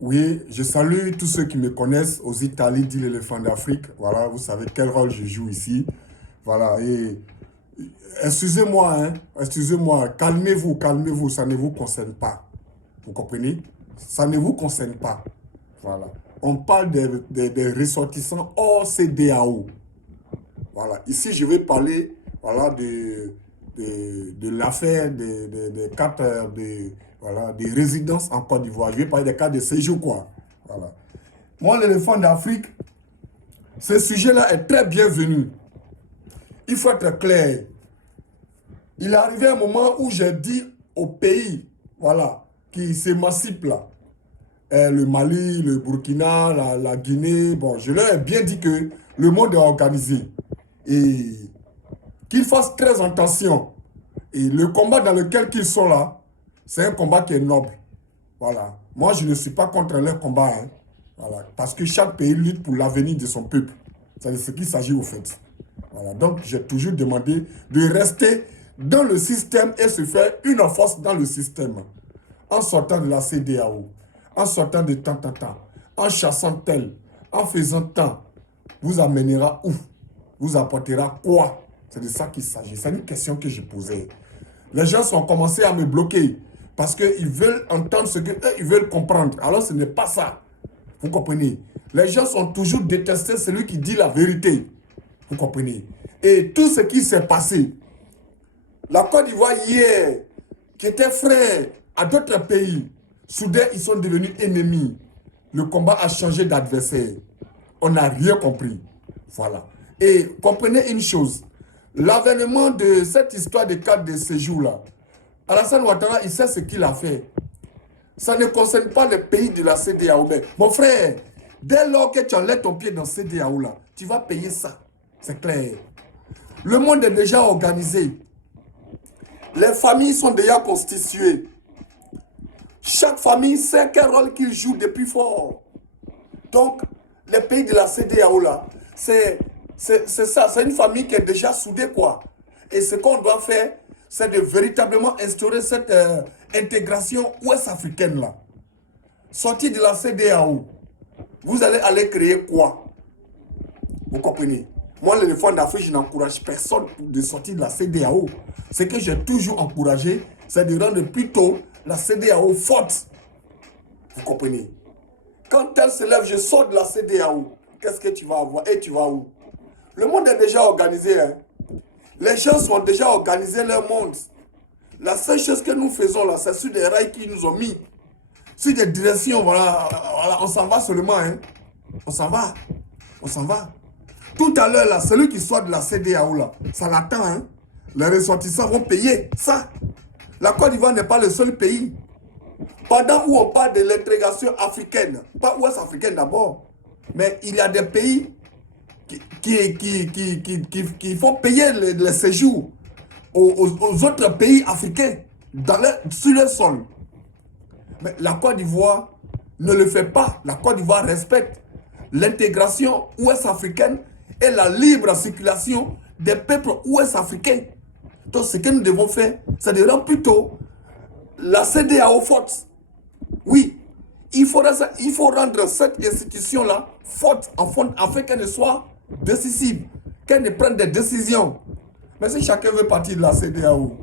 Oui, je salue tous ceux qui me connaissent aux Italies, dit l'éléphant d'Afrique. Voilà, vous savez quel rôle je joue ici. Voilà, et excusez-moi, hein, excusez-moi, calmez-vous, calmez-vous, ça ne vous concerne pas. Vous comprenez? Ça ne vous concerne pas. Voilà. On parle des ressortissants hors CEDEAO. Voilà. Ici, je vais parler voilà, de l'affaire des cartes voilà, des résidences en Côte d'Ivoire. Je vais parler des cartes de séjour, quoi. Voilà. Moi, l'éléphant d'Afrique, ce sujet-là est très bienvenu. Il faut être clair. Il est arrivé un moment où j'ai dit aux pays, voilà, qui s'émancipent là, le Mali, le Burkina, la Guinée, bon, je leur ai bien dit que le monde est organisé et qu'ils fassent très attention. Et le combat dans lequel ils sont là, c'est un combat qui est noble. Voilà. Moi, je ne suis pas contre leur combat, hein. Voilà. Parce que chaque pays lutte pour l'avenir de son peuple. C'est de ce qu'il s'agit au fait. Voilà. Donc, j'ai toujours demandé de rester dans le système et se faire une force dans le système. En sortant de la CEDEAO, en sortant de tant, en chassant tel, en faisant tant, vous amènera où? Vous apportera quoi? C'est de ça qu'il s'agit. C'est une question que je posais. Les gens ont commencé à me bloquer parce qu'ils veulent entendre ce qu'ils veulent comprendre. Alors ce n'est pas ça. Vous comprenez? Les gens ont toujours détesté celui qui dit la vérité. Vous comprenez? Et tout ce qui s'est passé, la Côte d'Ivoire hier, qui était frère à d'autres pays, soudain ils sont devenus ennemis. Le combat a changé d'adversaire. On n'a rien compris. Voilà. Et comprenez une chose. L'avènement de cette histoire de carte de séjour-là, Alassane Ouattara, il sait ce qu'il a fait. Ça ne concerne pas les pays de la CEDEAO. Mais mon frère, dès lors que tu enlèves ton pied dans CEDEAO, là, tu vas payer ça. C'est clair. Le monde est déjà organisé. Les familles sont déjà constituées. Chaque famille sait quel rôle qu'il joue depuis fort. Donc, les pays de la CEDEAO, là, c'est ça. C'est une famille qui est déjà soudée, quoi. Et ce qu'on doit faire, c'est de véritablement instaurer cette intégration ouest-africaine, là. Sortir de la CEDEAO, vous allez aller créer quoi? Vous comprenez? Moi, l'éléphant d'Afrique, je n'encourage personne de sortir de la CEDEAO. Ce que j'ai toujours encouragé, c'est de rendre plutôt la CEDEAO forte. Vous comprenez? Quand elle se lève, je sors de la CEDEAO. Qu'est-ce que tu vas avoir? Et tu vas où? Le monde est déjà organisé, hein? Les gens ont déjà organisé leur monde. La seule chose que nous faisons là, c'est sur des rails qu'ils nous ont mis. Sur des directions, voilà, voilà, on s'en va seulement, hein? On s'en va. On s'en va. Tout à l'heure, là, celui qui sort de la CEDEAO, là, ça l'attend, hein? Les ressortissants vont payer ça. La Côte d'Ivoire n'est pas le seul pays. Pendant où on parle de l'intégration africaine, pas ouest-africaine d'abord, mais il y a des pays qui font payer les séjours aux autres pays africains sur le sol. Mais la Côte d'Ivoire ne le fait pas. La Côte d'Ivoire respecte l'intégration ouest-africaine et la libre circulation des peuples ouest-africains. Donc ce que nous devons faire, c'est de rendre plutôt la CEDEAO forte. Oui, il faut rendre cette institution-là forte afin qu'elle ne soit décisive, qu'elle ne prenne des décisions. Mais si chacun veut partir de la CEDEAO,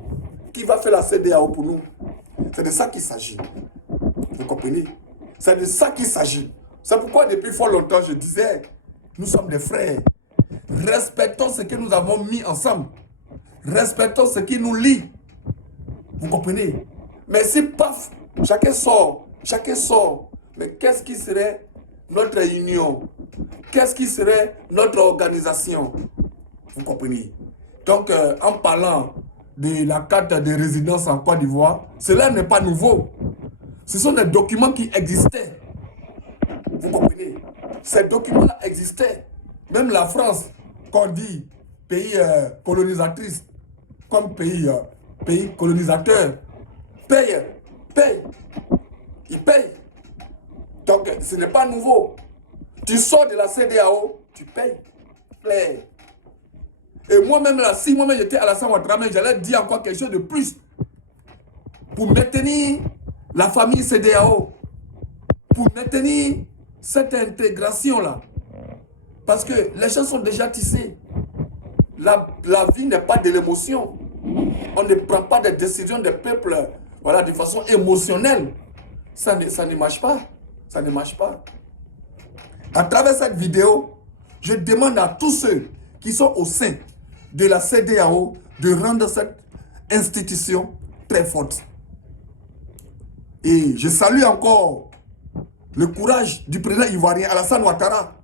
qui va faire la CEDEAO pour nous? C'est de ça qu'il s'agit. Vous comprenez? C'est de ça qu'il s'agit. C'est pourquoi depuis fort longtemps je disais, nous sommes des frères. Respectons ce que nous avons mis ensemble. Respectons ce qui nous lie. Vous comprenez? Mais si paf, chacun sort. Mais qu'est-ce qui serait notre union? Qu'est-ce qui serait notre organisation? Vous comprenez? Donc, en parlant de la carte de résidence en Côte d'Ivoire, cela n'est pas nouveau. Ce sont des documents qui existaient. Vous comprenez? Ces documents-là existaient. Même la France, qu'on dit pays colonisatrice, comme pays colonisateur, paye. Il paye. Donc, ce n'est pas nouveau. Tu sors de la CEDEAO, tu payes. Et moi-même, là, si moi-même j'étais à la Ouattara, j'allais dire encore quelque chose de plus pour maintenir la famille CEDEAO. pour maintenir cette intégration-là. Parce que les gens sont déjà tissés. La vie n'est pas de l'émotion. On ne prend pas des décisions des peuples voilà, de façon émotionnelle. Ça ne marche pas. Ça ne marche pas. À travers cette vidéo, je demande à tous ceux qui sont au sein de la CEDEAO de rendre cette institution très forte. Et je salue encore le courage du président ivoirien Alassane Ouattara.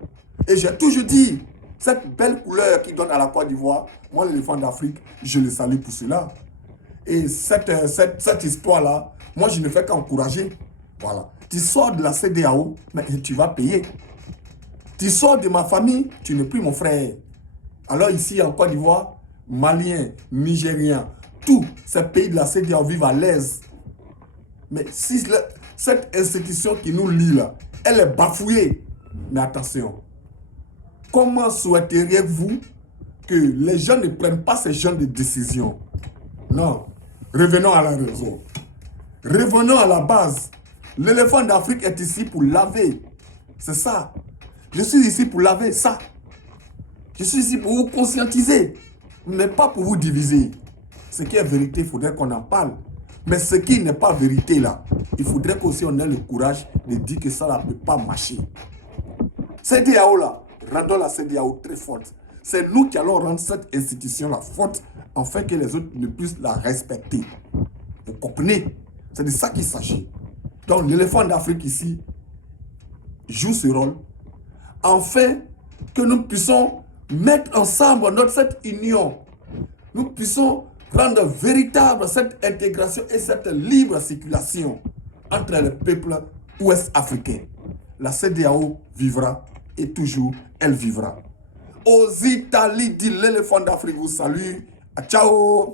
Et j'ai toujours dit, cette belle couleur qu'il donne à la Côte d'Ivoire, moi l'éléphant d'Afrique, je le salue pour cela. Et cette histoire-là, moi je ne fais qu'encourager. Voilà. Tu sors de la CEDEAO, mais tu vas payer. Tu sors de ma famille, tu n'es plus mon frère. Alors ici en Côte d'Ivoire, Maliens, Nigériens, tous ces pays de la CEDEAO vivent à l'aise. Mais si cette institution qui nous lie là, elle est bafouillée. Mais attention, comment souhaiteriez-vous que les gens ne prennent pas ce genre de décision? Non, revenons à la raison. Revenons à la base. L'éléphant d'Afrique est ici pour laver. C'est ça. Je suis ici pour laver ça. Je suis ici pour vous conscientiser, mais pas pour vous diviser. Ce qui est vérité, il faudrait qu'on en parle. Mais ce qui n'est pas vérité là, il faudrait qu'aussi on ait le courage de dire que ça ne peut pas marcher. CEDEAO là, rendons la CEDEAO très forte. C'est nous qui allons rendre cette institution là forte, afin que les autres ne puissent la respecter. Vous comprenez? C'est de ça qu'il s'agit. Donc l'éléphant d'Afrique ici joue ce rôle, afin que nous puissions mettre ensemble cette union. Nous puissions rendre véritable cette intégration et cette libre circulation entre les peuples ouest-africains. La CEDEAO vivra et toujours elle vivra. Aux Italiens, dit l'éléphant d'Afrique vous salue. Ciao!